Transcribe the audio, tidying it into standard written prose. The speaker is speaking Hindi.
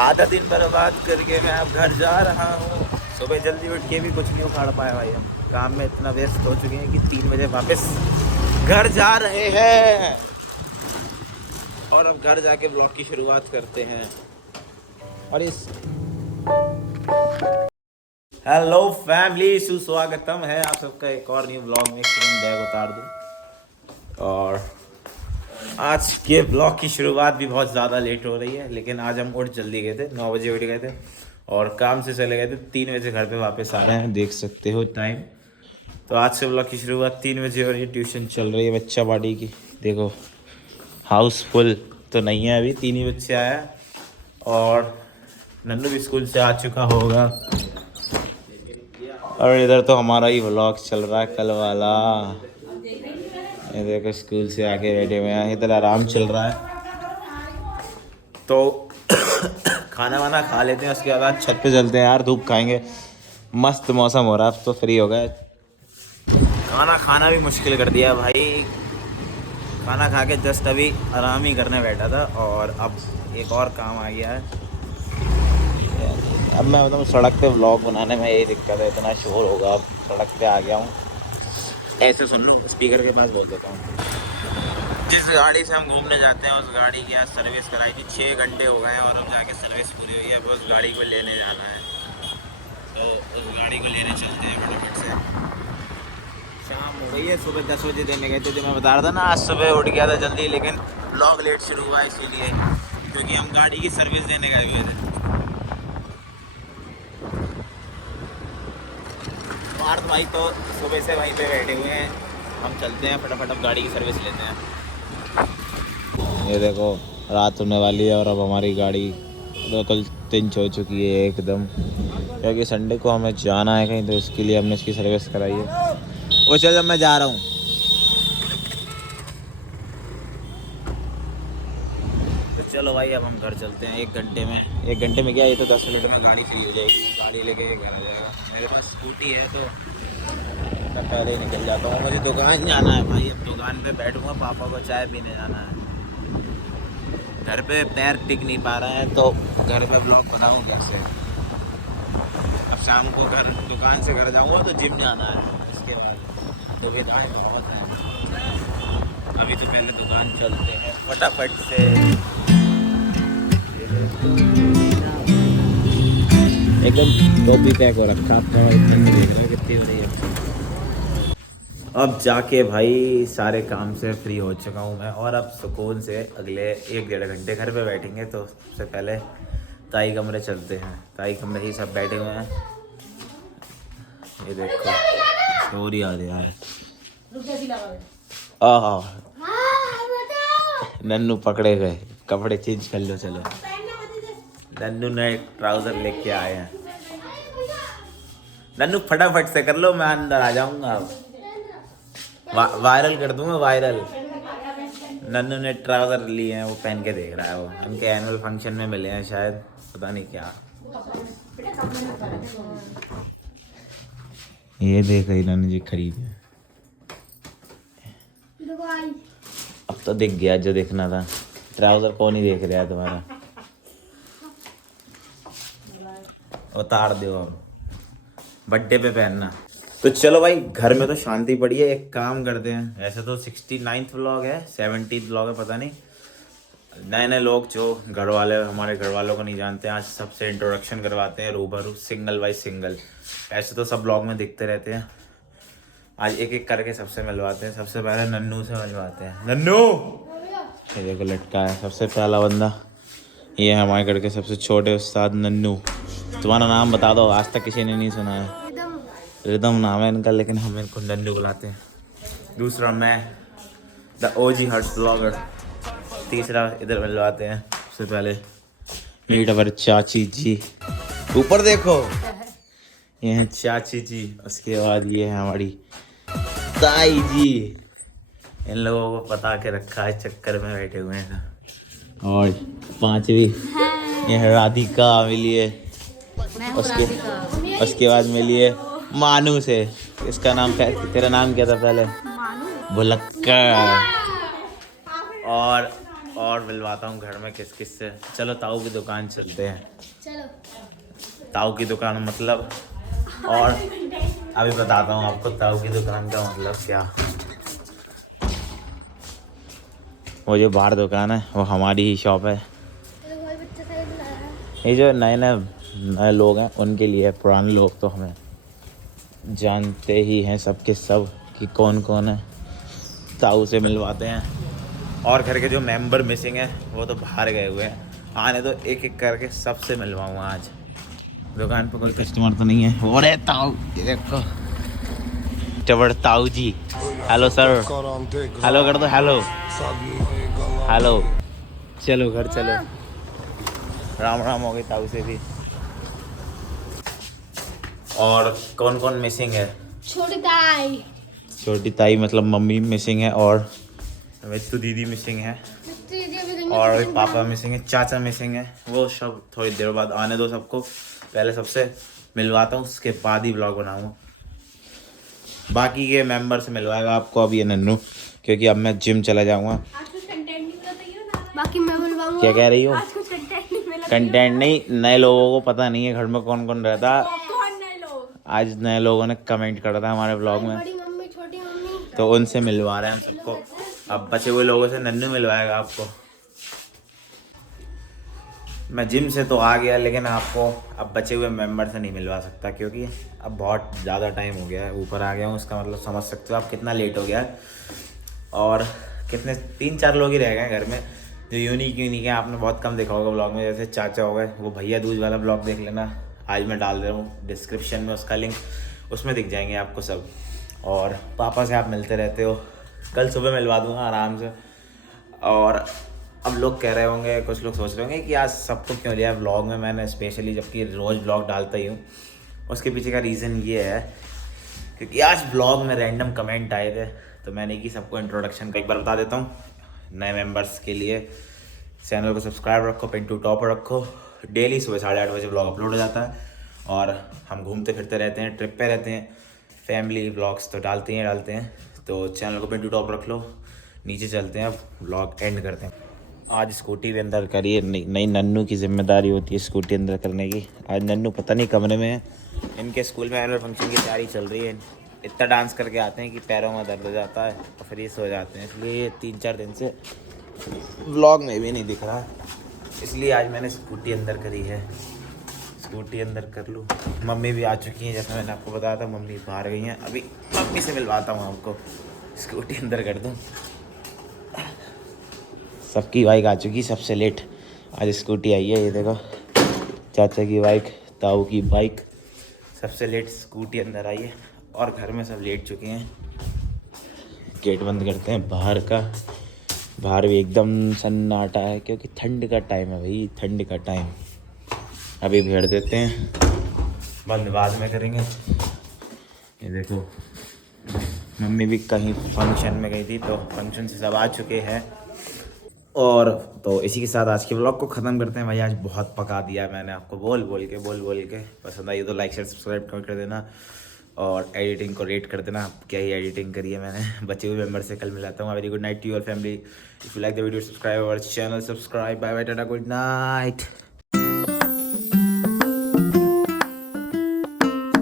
आधा दिन बर्बाद करके मैं अब घर जा रहा हूँ। सुबह जल्दी उठ के भी कुछ नहीं उखाड़ पाया भाई, हम काम में इतना व्यस्त हो चुके हैं कि 3 बजे वापस घर जा रहे हैं। और अब घर जाके ब्लॉग की शुरुआत करते हैं। और इस हेलो फैमिली, सुस्वागतम है आप सबका एक और न्यू ब्लॉग में। बैग उतार दूँ। और आज के ब्लॉग की शुरुआत भी बहुत ज़्यादा लेट हो रही है, लेकिन आज हम उठ जल्दी गए थे, 9 बजे उठ गए थे और काम से चले गए थे। 3 बजे घर पे वापस आ रहे हैं, देख सकते हो टाइम। तो आज से ब्लॉग की शुरुआत 3 बजे हो रही है। ट्यूशन चल रही है बच्चा बाड़ी की, देखो हाउसफुल तो नहीं है, अभी 3 ही बच्चे आया है। और नन्नू भी स्कूल से आ चुका होगा। और इधर तो हमारा ही व्लॉग चल रहा है कल वाला। ये देखो स्कूल से आके बैठे हुए हैं, इधर आराम चल रहा है। तो खाना वाना खा लेते हैं, उसके बाद छत पे चलते हैं यार, धूप खाएंगे। मस्त मौसम हो रहा है, अब तो फ्री हो गए। खाना खाना भी मुश्किल कर दिया भाई। खाना खा के जस्ट अभी आराम ही करने बैठा था और अब एक और काम आ गया है। अब मैं मतलब सड़क पे व्लॉग बनाने में यही दिक्कत है, इतना शोर होगा। अब सड़क पे आ गया हूँ, ऐसे सुन लो, स्पीकर के पास बोल देता हूँ। जिस गाड़ी से हम घूमने जाते हैं उस गाड़ी की आज सर्विस कराई थी। 6 घंटे हो गए और अब जाके सर्विस पूरी हुई है। अब उस गाड़ी को लेने जाना है, तो उस गाड़ी को लेने चलते हैं फटाफट से। शाम हो गई है, सुबह 10 बजे देने गए थे। जो मैं बता रहा था ना, आज सुबह उठ गया था जल्दी, लेकिन ब्लॉग लेट शुरू हुआ इसीलिए क्योंकि हम गाड़ी की सर्विस देने गए हुए थे। पार्थ भाई तो सुबह से वहीं पे बैठे हुए हैं। हम चलते हैं फटाफट, अब गाड़ी की सर्विस लेते हैं। ये देखो रात होने वाली है और अब हमारी गाड़ी कल 3 हो चुकी है एकदम, क्योंकि संडे को हमें जाना है कहीं, तो इसके लिए हमने इसकी सर्विस कराई है। वो चल, जब मैं जा रहा हूँ। तो चलो भाई, अब हम घर चलते हैं। 1 घंटे में, 1 घंटे में क्या, ये तो 10 मिनट में गाड़ी फ्री हो जाएगी। गाड़ी लेके घर आ जाएगा। मेरे पास स्कूटी है तो मैं पहले ही निकल जाता हूँ। मुझे दुकान जाना है भाई, अब दुकान पे बैठूँगा, पापा को चाय पीने जाना है। घर पे पैर टिक नहीं पा रहा है, तो घर पे ब्लॉग बनाऊँ कैसे। अब शाम को घर, दुकान से घर जाऊँगा तो जिम जाना है, उसके बाद दुविधाएँ बहुत हैं। अभी तो पहले दुकान चलते हैं फटाफट से। एकदम टोपी पैक हो रखा था, ठंड देख रहा कितनी हो रही है। अब जाके भाई सारे काम से फ्री हो चुका हूँ मैं, और अब सुकून से अगले 1-1.5 घंटे घर पे बैठेंगे। तो सबसे पहले ताई कमरे चलते हैं। ताई कमरे ही सब बैठे हुए हैं। ये देखो शोर ही आ रहा है। नन्नू पकड़े गए, कपड़े चेंज कर लो चलो। नन्नू नए ट्राउजर लेके आए हैं। नन्नू फटाफट से कर लो, मैं अंदर आ जाऊंगा। वायरल कर दूंगा, वायरल। नन्नू ने ट्राउजर लिए हैं, वो पहन के देख रहा है। वो उनके एनुअल फंक्शन में मिले हैं शायद, पता नहीं क्या। ये देख रही नन्नू जी खरीद। अब तो दिख गया जो देखना था। ट्राउजर कौन ही देख रहा है तुम्हारा। उतार दो, अब बर्थडे पे पहनना। तो चलो भाई, घर में तो शांति पड़ी है। एक काम करते हैं, ऐसे तो 69th व्लॉग है, 70th व्लॉग है, पता नहीं। नए नए लोग जो घर वाले हमारे घर वालों को नहीं जानते, आज सबसे इंट्रोडक्शन करवाते हैं रूबरू, सिंगल बाय सिंगल। ऐसे तो सब ब्लॉग में दिखते रहते हैं, आज एक एक करके सबसे मिलवाते हैं। सबसे पहले नन्नू से मिलवाते हैं। नन्नू, ये देखो लटका है सबसे पहला बंदा। ये है हमारे घर के सबसे छोटे उस्ताद नन्नू। तुम्हारा नाम बता दो, आज तक किसी ने नहीं सुना है। रिदम नाम है इनका, लेकिन हम इनको नन्नू बुलाते हैं। दूसरा मैं, द ओजी हर्ष ब्लॉगर। तीसरा इधर मिलवाते हैं सबसे पहले मीट अवर चाची जी। ऊपर देखो, ये है चाची जी। उसके बाद ये है हमारी ताई जी। इन लोगों को पता के रखा है, चक्कर में बैठे हुए हैं। और 5वीं ये है राधिका मिली है। उसके बाद मिली है मानू से। इसका नाम क्या, तेरा नाम क्या था पहले? भुलक्कड़। और मिलवाता हूँ घर में किस किस से। चलो ताऊ की दुकान चलते हैं। चलो ताऊ की दुकान मतलब, और अभी बताता हूँ आपको ताऊ की दुकान का मतलब क्या। वो जो बाहर दुकान है वो हमारी ही शॉप है। ये जो नए नए लोग हैं उनके लिए, पुराने लोग तो हमें जानते ही हैं सबके सब कि कौन कौन है। ताऊ से मिलवाते हैं। और घर के जो मेंबर मिसिंग हैं वो तो बाहर गए हुए हैं, आने तो एक एक करके सबसे मिलवाऊंगा आज। दुकान पे कोई कस्टमर तो नहीं है। और ताऊ, ये देखो टवर ताऊ जी। हेलो सर, हेलो कर दो, हेलो हेलो। चलो घर चलो। राम राम हो गई ताऊ से भी। और कौन कौन मिसिंग है? छोटी ताई, छोटी ताई मतलब मम्मी मिसिंग है, और तो दीदी मिसिंग है, और अभी पापा मिसिंग है, चाचा मिसिंग है। वो सब थोड़ी देर बाद आने दो सबको, पहले सबसे मिलवाता हूँ उसके बाद ही ब्लॉग बनाऊँगा। बाकी के मेंबर से मिलवाएगा आपको अब ये नन्नू, क्योंकि अब मैं जिम चला जाऊँगा। बाकी मैं मिलवाऊंगा। क्या कह रही हो? आज कुछ कंटेंट नहीं मिला। कंटेंट नहीं, नए लोगों को पता नहीं है घर में कौन कौन रहता। कौन नए लोग? आज नए लोगों ने कमेंट करा था हमारे ब्लॉग में, बड़ी मम्मी, छोटी मम्मी, तो उनसे मिलवा रहे हैं सबको। अब बचे हुए लोगों से नन्नू मिलवाएगा आपको। मैं जिम से तो आ गया, लेकिन आपको अब बचे हुए मेंबर से नहीं मिलवा सकता, क्योंकि अब बहुत ज़्यादा टाइम हो गया है, ऊपर आ गया हूँ। उसका मतलब समझ सकते हो आप कितना लेट हो गया है। और कितने 3-4 लोग ही रह गए हैं घर में जो यूनिक है। आपने बहुत कम देखा होगा ब्लॉग में, जैसे चाचा हो गए। वो भैया दूज वाला ब्लॉग देख लेना, आज मैं डाल दे रहा हूँ डिस्क्रिप्शन में उसका लिंक, उसमें दिख जाएंगे आपको सब। और पापा से आप मिलते रहते हो, कल सुबह मिलवा दूँगा आराम से। और अब लोग कह रहे होंगे, कुछ लोग सोच रहे होंगे कि आज सबको क्यों लिया व्लॉग में मैंने स्पेशली, जबकि रोज़ व्लॉग डालता ही हूँ। उसके पीछे का रीज़न ये है क्योंकि आज व्लॉग में रैंडम कमेंट आए थे, तो मैंने कि सबको इंट्रोडक्शन का एक बार बता देता हूँ नए मेंबर्स के लिए। चैनल को सब्सक्राइब रखो, पिंटू टॉप रखो। डेली सुबह 8:30 बजे व्लॉग अपलोड हो जाता है, और हम घूमते फिरते रहते हैं, ट्रिप पे रहते हैं। फैमिली व्लॉग्स तो डालते हैं। तो चैनल को पिंटू टॉप रख लो। नीचे चलते हैं, अब व्लॉग एंड करते हैं। आज स्कूटी भी अंदर करिए, नई नन्नू की जिम्मेदारी होती है स्कूटी अंदर करने की। आज नन्नू पता नहीं कमरे में है, इनके स्कूल में एनुअल फंक्शन की तैयारी चल रही है। इतना डांस करके आते हैं कि पैरों में दर्द हो जाता है और फिर ये सो जाते हैं, इसलिए 3-4 दिन से व्लॉग में भी नहीं दिख रहा। इसलिए आज मैंने स्कूटी अंदर करी है, स्कूटी अंदर कर लूँ। मम्मी भी आ चुकी हैं, जैसा मैंने आपको बताया था, मम्मी बाहर गई हैं। अभी मम्मी से मिलवाता हूँ आपको, स्कूटी अंदर कर दूँ। सबकी बाइक आ चुकी, सबसे लेट आज स्कूटी आई है। ये देखो, चाचा की बाइक, ताऊ की बाइक, सबसे लेट स्कूटी अंदर आई है। और घर में सब लेट चुके हैं। गेट बंद करते हैं बाहर का। बाहर भी एकदम सन्नाटा है, क्योंकि ठंड का टाइम है भाई, ठंड का टाइम। अभी भेड़ देते हैं, बंद बाद में करेंगे। ये देखो, मम्मी भी कहीं फंक्शन में गई थी, तो फंक्शन से सब आ चुके हैं। और तो इसी के साथ आज के ब्लॉग को ख़त्म करते हैं। भाई आज बहुत पका दिया मैंने आपको, बोल बोल के। पसंद आई तो लाइक शेयर सब्सक्राइब कर देना, और एडिटिंग को रेट कर देना। क्या ही एडिटिंग करी है मैंने। बचे हुए मेंबर से कल मिलाता हूँ। Very good night to your family. If you like the video subscribe our channel, subscribe. Bye bye, tata, good night.